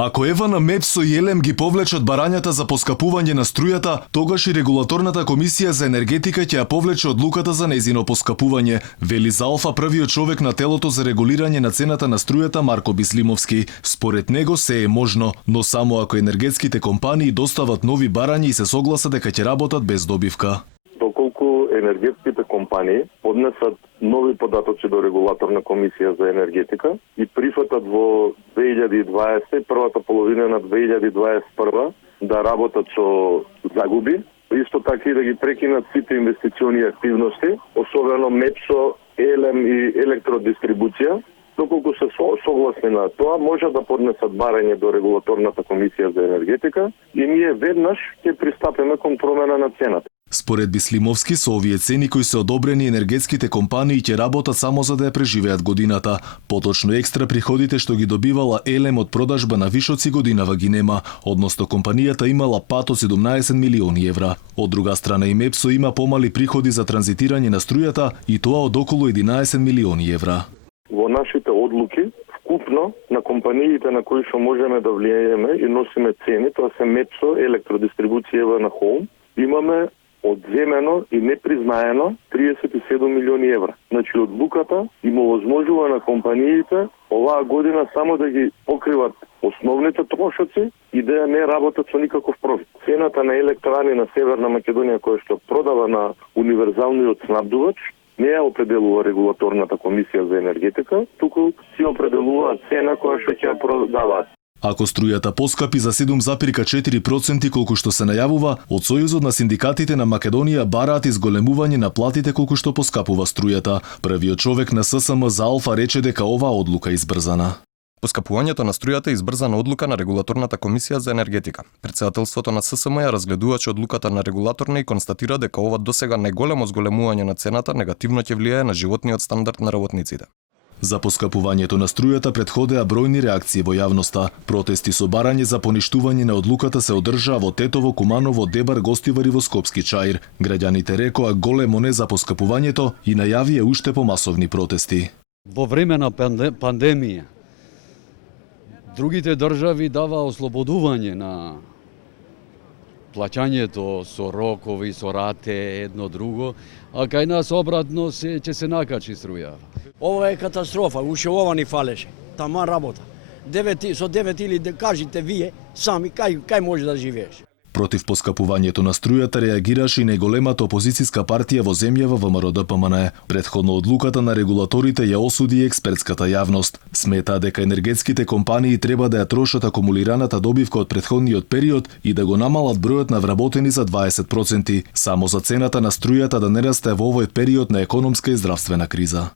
Ако ева на МЕПСО и ЕЛЕМ ги повлечат барањата за поскапување на струјата, тогаш и регулаторната комисија за енергетика ќе ја повлече одлуката за нејзино поскапување, вели за Алфа првиот човек на телото за регулирање на цената на струјата Марко Бислимовски. Според него се е можно, но само ако енергетските компании достават нови барања и се согласат дека ќе работат без добивка. Доколку енергетските компании поднесат нови податоци до регулаторна комисија за енергетика и прифатат во 2020, првата половина на 2021 да работат со загуби, исто така и да ги прекинат сите инвестициони активности, особено МЕПСО, ЕЛЕМ и електродистрибуција, доколку се согласни на тоа, може да поднесат барање до регулаторната комисија за енергетика и ние веднаш ќе пристапиме кон промена на цената. Според Бислимовски, со овие цени кои се одобрени, енергетските компании ќе работат само за да ја преживеат годината. Поточно екстра приходите што ги добивала ЕЛЕМ од продажба на вишоци годинава ги нема, односно компанијата имала пат од 17 милиони евра. Од друга страна и МЕПСО има помали приходи за транзитирање на струјата и тоа од околу 11 милиони евра. Во нашите одлуки, вкупно на компаниите на кои што можеме да влијаеме и носиме цени, тоа се МЕПСО, електродистрибуција на Холм, имаме одземено и непризнаено 37 милиони евра. Значи, одлуката им овозможува на компаниите оваа година само да ги покриват основните трошоци и да не работат со никаков профит. Цената на електрани на Северна Македонија која што продава на универзалниот снабдувач не ја определува регулаторната комисија за енергетика, туку си определува цена која што ќе ја продаваат. Ако струјата поскапи за 7,4% колку што се најавува, од Сојузот на синдикатите на Македонија бараат изголемување на платите колку што поскапува струјата. Првиот човек на ССМ за Алфа рече дека оваа одлука е избрзана. Поскапувањето на струјата е избрзана одлука на регулаторната комисија за енергетика. Претседателството на ССМ ја разгледуваше одлуката на регулаторна и констатира дека ова досега најголемо зголемување на цената негативно ќе влијае на животниот стандард на работниците. За поскапувањето на струјата претходеа бројни реакции во јавноста. Протести со барање за поништување на одлуката се одржаа во Тетово, Куманово, Дебар, Гостивар и во Скопски Чаир. Граѓаните рекоа големо не за поскапувањето и најавија уште помасовни протести. Во време на пандемија другите држави дава ослободување на плаќањето со рокови, со рате, едно друго, а кај нас обратно ќе се накачи струја. Ова е катастрофа, уште ова ни фалеше. Тама работа. Со 9 или кажите вие сами кај може да живееш. Против поскапувањето на струјата реагираше и најголемата опозицијска партија во земјава ВМРО-ДПМНЕ. Предходно одлуката на регулаторите ја осуди експертската јавност. Смета дека енергетските компании треба да ја трошат акумулираната добивка од претходниот период и да го намалат бројот на вработени за 20%, само за цената на струјата да не расте во овој период на економска и здравствена криза.